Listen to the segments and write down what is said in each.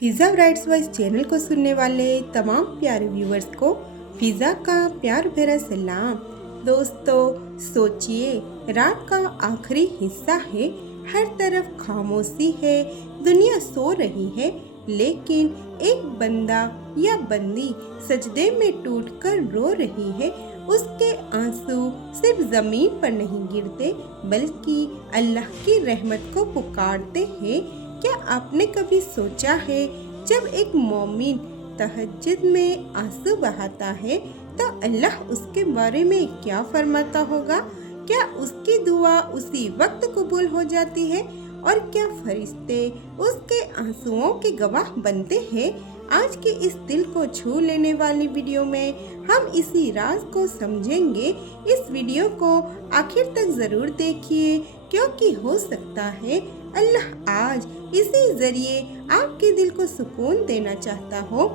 फिज़ा rights voice channel को सुनने वाले तमाम प्यारे व्यूवर्स को फिज़ा का प्यार भरा सलाम। दोस्तों सोचिए, रात का आखिरी हिस्सा है, हर तरफ खामोशी है, दुनिया सो रही है, लेकिन एक बंदा या बंदी सजदे में टूटकर रो रही है। उसके आंसू सिर्फ ज़मीन पर नहीं गिरते बल्कि अल्लाह की रहमत को पुकारते हैं। क्या आपने कभी सोचा है, जब एक मोमिन तहज्जुद में आंसू बहाता है तो अल्लाह उसके बारे में क्या फरमाता होगा? क्या उसकी दुआ उसी वक्त कबूल हो जाती है और क्या फरिश्ते उसके आंसुओं के गवाह बनते हैं? आज की इस दिल को छू लेने वाली वीडियो में हम इसी राज को समझेंगे। इस वीडियो को आखिर तक ज़रूर देखिए, क्योंकि हो सकता है अल्लाह आज इसी ज़रिए आपके दिल को सुकून देना चाहता हो।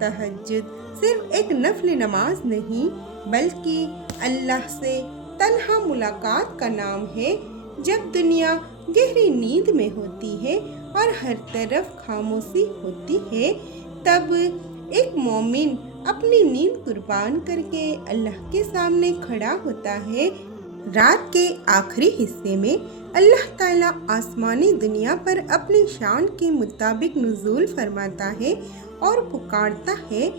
तहज्जुद सिर्फ एक नफल नमाज नहीं, बल्कि अल्लाह से तन्हा मुलाकात का नाम है। जब दुनिया गहरी नींद में होती है और हर तरफ खामोशी होती है, तब एक मोमिन अपनी नींद कुर्बान करके अल्लाह के सामने खड़ा होता है। रात के आखिरी हिस्से में अल्लाह ताला आसमानी दुनिया पर अपनी शान के मुताबिक नुज़ूल फरमाता है और पुकारता है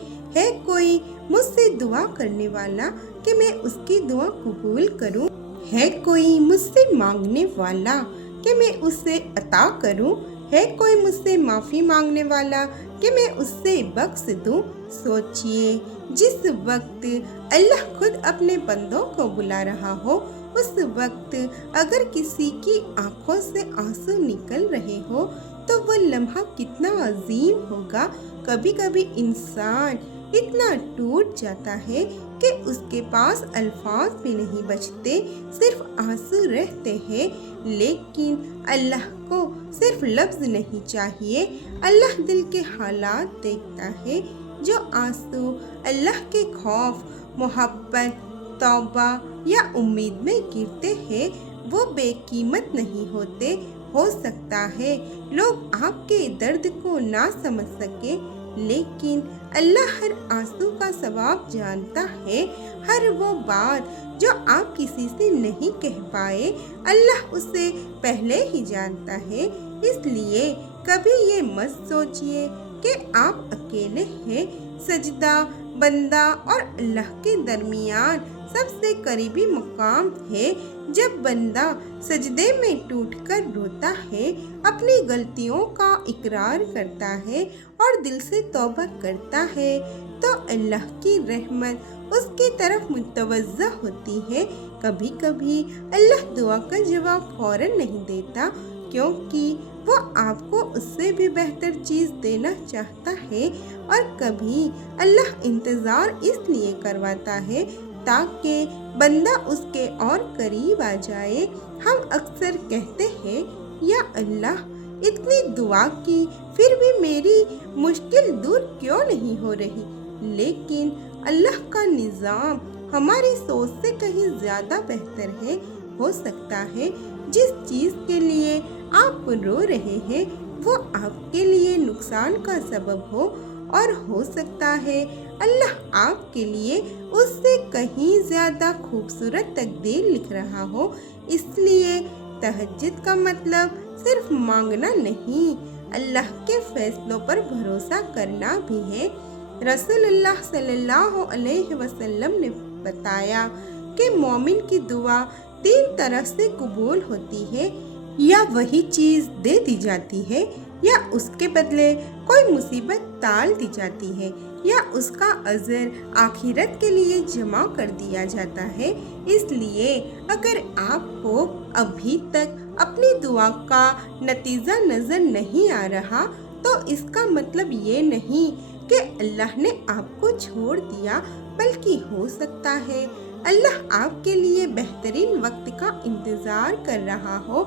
कोई मुझसे दुआ करने वाला कि मैं उसकी दुआ कबूल करूं? है कोई मुझसे मांगने वाला कि मैं उससे अता करूं? है कोई मुझसे माफ़ी मांगने वाला कि मैं उससे बख्श दूं? सोचिए, जिस वक्त अल्लाह खुद अपने बंदों को बुला रहा हो, उस वक्त अगर किसी की आंखों से आंसू निकल रहे हो तो वो लम्हा कितना अजीम होगा। कभी कभी इंसान इतना टूट जाता है कि उसके पास अल्फाज भी नहीं बचते, सिर्फ आंसू रहते हैं। लेकिन अल्लाह को सिर्फ लफ्ज़ नहीं चाहिए, अल्लाह दिल के हालात देखता है। जो आंसू अल्लाह के खौफ, मोहब्बत, तौबा या उम्मीद में गिरते हैं, वो बेकीमत नहीं होते। हो सकता है लोग आपके दर्द को ना समझ सके, लेकिन अल्लाह हर आंसू का सवाब जानता है। हर वो बात जो आप किसी से नहीं कह पाए, अल्लाह उसे पहले ही जानता है। इसलिए कभी ये मत सोचिए कि आप अकेले हैं। सजदा बंदा और अल्लाह के दरमियान सबसे करीबी मुकाम है। जब बंदा सजदे में टूटकर रोता है, अपनी गलतियों का इकरार करता है और दिल से तौबा करता है, तो अल्लाह की रहमत उसकी तरफ मुतवज्जा होती है। कभी कभी अल्लाह दुआ का जवाब फौरन नहीं देता, क्योंकि वो आपको उससे भी बेहतर चीज़ देना चाहता है। और कभी अल्लाह इंतज़ार इसलिए करवाता है ताकि बंदा उसके और करीब आ जाए। हम अक्सर कहते हैं, या अल्लाह इतनी दुआ की फिर भी मेरी मुश्किल दूर क्यों नहीं हो रही? लेकिन अल्लाह का निज़ाम हमारी सोच से कहीं ज़्यादा बेहतर है। हो सकता है जिस चीज़ के लिए आप रो रहे हैं वो आपके लिए नुकसान का सबब हो, और हो सकता है अल्लाह आपके लिए उससे कहीं ज़्यादा खूबसूरत तकदीर लिख रहा हो। इसलिए तहज्जुद का मतलब सिर्फ मांगना नहीं, अल्लाह के फैसलों पर भरोसा करना भी है। रसूलुल्लाह सल्लल्लाहु अलैहि वसल्लम ने बताया कि मोमिन की दुआ 3 तरह से कबूल होती है। या वही चीज़ दे दी जाती है, या उसके बदले कोई मुसीबत टाल दी जाती है, या उसका अजर आखिरत के लिए जमा कर दिया जाता है। इसलिए अगर आपको अभी तक अपनी दुआ का नतीजा नज़र नहीं आ रहा, तो इसका मतलब ये नहीं कि अल्लाह ने आपको छोड़ दिया, बल्कि हो सकता है अल्लाह आपके लिए बेहतरीन वक्त का इंतज़ार कर रहा हो।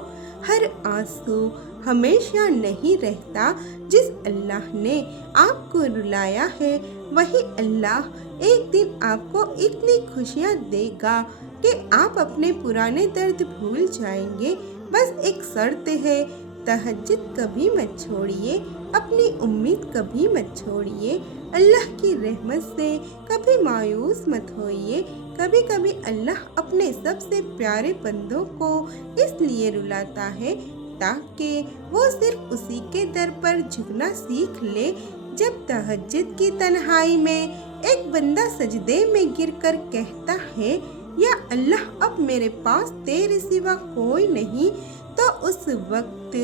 हर आंसू हमेशा नहीं रहता। जिस अल्लाह ने आपको रुलाया है, वही अल्लाह एक दिन आपको इतनी खुशियाँ देगा कि आप अपने पुराने दर्द भूल जाएंगे। बस एक शर्त है तहज्जुद कभी मत छोड़िए, अपनी उम्मीद कभी मत छोड़िए। अल्लाह की रहमत से कभी मायूस मत होइए। कभी कभी अल्लाह अपने सबसे प्यारे बंदों को इसलिए रुलाता है ताकि वो सिर्फ उसी के दर पर झुकना सीख ले। जब तहज्जुद की तन्हाई में एक बंदा सजदे में गिरकर कहता है, या अल्लाह अब मेरे पास तेरे सिवा कोई नहीं, तो उस वक्त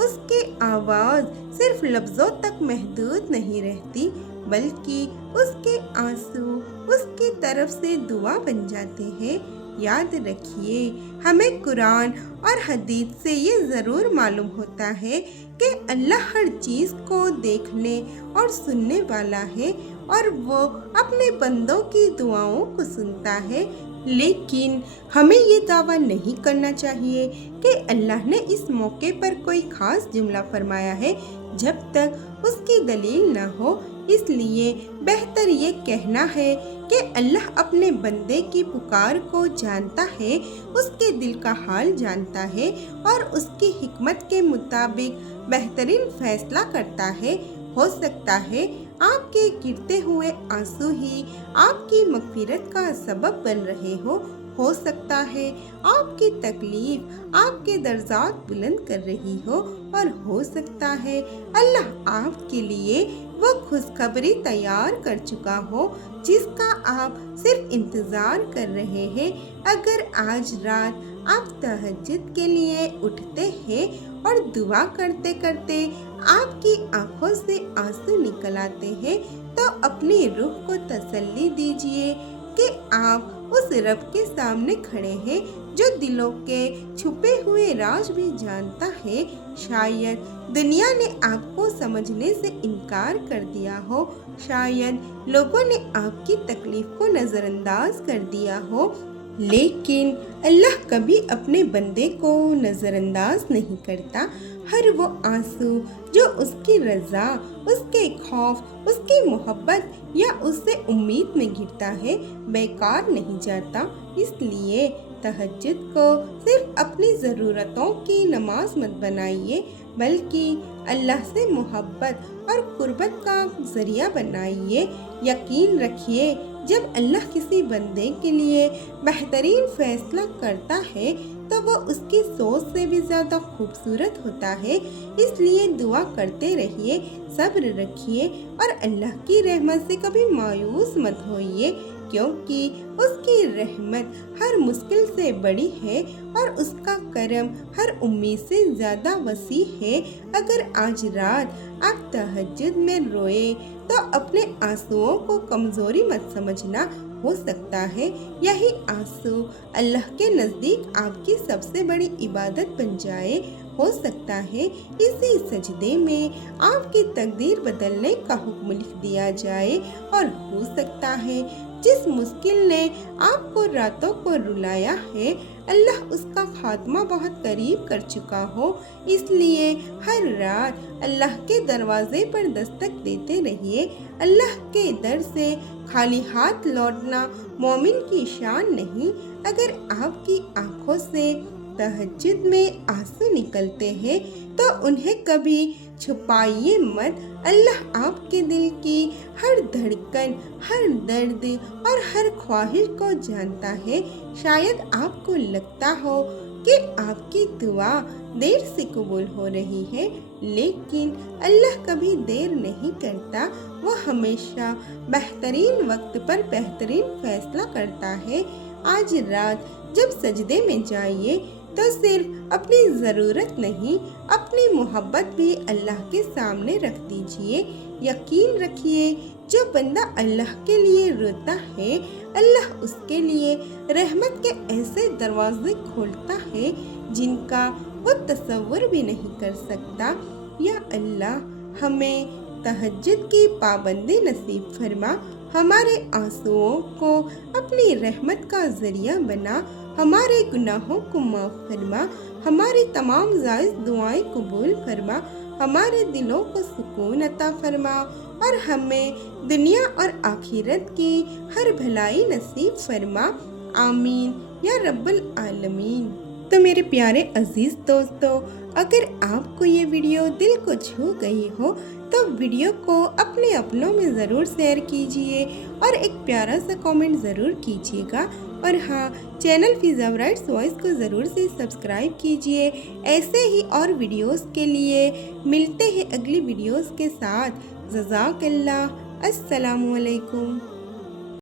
उसकी आवाज़ सिर्फ लफ्ज़ों तक महदूद नहीं रहती, बल्कि उसके आंसू उसकी तरफ से दुआ बन जाते हैं। याद रखिए, हमें कुरान और हदीस से ये ज़रूर मालूम होता है कि अल्लाह हर चीज़ को देखने और सुनने वाला है और वो अपने बंदों की दुआओं को सुनता है। लेकिन हमें ये दावा नहीं करना चाहिए कि अल्लाह ने इस मौके पर कोई ख़ास जुमला फरमाया है जब तक उसकी दलील ना हो। इसलिए बेहतर ये कहना है कि अल्लाह अपने बंदे की पुकार को जानता है, उसके दिल का हाल जानता है और उसकी हिकमत के मुताबिक बेहतरीन फैसला करता है। हो सकता है आपके गिरते हुए आंसू ही आपकी मगफिरत का सबब बन रहे हो सकता है आपकी तकलीफ आपके दर्जात बुलंद कर रही हो, और हो सकता है अल्लाह आपके लिए वो खुशखबरी तैयार कर चुका हो जिसका आप सिर्फ इंतज़ार कर रहे हैं। अगर आज रात आप तहज्जुद के लिए उठते हैं और दुआ करते करते आपकी आंखों से आंसू निकल आते हैं, तो अपनी रूह को तसल्ली दीजिए कि आप उस रब के सामने खड़े हैं जो दिलों के छुपे हुए राज भी जानता है। शायद दुनिया ने आपको समझने से इनकार कर दिया हो, शायद लोगों ने आपकी तकलीफ को नज़रअंदाज कर दिया हो, लेकिन अल्लाह कभी अपने बंदे को नज़रअंदाज नहीं करता। हर वो आंसू जो उसकी रज़ा, उसके खौफ, उसकी मोहब्बत या उससे उम्मीद में गिरता है, बेकार नहीं जाता। इसलिए तहज्जुद को सिर्फ अपनी ज़रूरतों की नमाज मत बनाइए, बल्कि अल्लाह से मोहब्बत और कुर्बत का ज़रिया बनाइए। यकीन रखिए, जब अल्लाह किसी बंदे के लिए बेहतरीन फैसला करता है तो वो उसकी सोच से भी ज़्यादा खूबसूरत होता है। इसलिए दुआ करते रहिए, सब्र रखिए और अल्लाह की रहमत से कभी मायूस मत होइए, क्योंकि उसकी रहमत हर मुश्किल से बड़ी है और उसका करम हर उम्मीद से ज़्यादा वसी है। अगर आज रात आप तहज्जुद में रोए तो अपने आंसुओं को कमज़ोरी मत समझना। हो सकता है यही आंसू अल्लाह के नज़दीक आपकी सबसे बड़ी इबादत बन जाए। हो सकता है इसी सजदे में आपकी तकदीर बदलने का हुक्म लिख दिया जाए, और हो सकता है जिस मुश्किल ने आपको रातों को रुलाया है, अल्लाह उसका खात्मा बहुत करीब कर चुका हो। इसलिए हर रात अल्लाह के दरवाजे पर दस्तक देते रहिए। अल्लाह के दर से खाली हाथ लौटना मोमिन की शान नहीं। अगर आपकी आंखों से तहज्जुद में आंसू निकलते हैं तो उन्हें कभी छुपाइए मत। अल्लाह आपके दिल की हर धड़कन, हर दर्द और हर ख्वाहिश को जानता है। शायद आपको लगता हो कि आपकी दुआ देर से कबूल हो रही है, लेकिन अल्लाह कभी देर नहीं करता। वो हमेशा बेहतरीन वक्त पर बेहतरीन फैसला करता है। आज रात जब सजदे में जाइए तो सिर्फ अपनी ज़रूरत नहीं, अपनी मोहब्बत भी अल्लाह के सामने रख दीजिए। यकीन रखिए, जो बंदा अल्लाह के लिए रोता है, अल्लाह उसके लिए रहमत के ऐसे दरवाजे खोलता है जिनका वो तसव्वुर भी नहीं कर सकता। या अल्लाह हमें तहज्जुद की पाबंदी नसीब फरमा, हमारे आंसुओं को अपनी रहमत का ज़रिया बना, हमारे गुनाहों को माफ़ फरमा, हमारी तमाम जायज़ दुआएं कबूल फरमा, हमारे दिलों को सुकून अता फरमा और हमें दुनिया और आखिरत की हर भलाई नसीब फरमा। आमीन या रब्बल आलमीन। تو میرے پیارے عزیز دوستو، اگر آپ کو یہ ویڈیو دل کو چھو گئی ہو تو ویڈیو کو اپنے اپنوں میں ضرور شیئر کیجئے اور ایک پیارا سا کامنٹ ضرور کیجئے گا، اور ہاں، چینل فضا برائٹس وائس کو ضرور سے سبسکرائب کیجئے۔ ایسے ہی اور ویڈیوز کے لیے ملتے ہیں اگلی ویڈیوز کے ساتھ۔ جزاک اللہ۔ السلام علیکم۔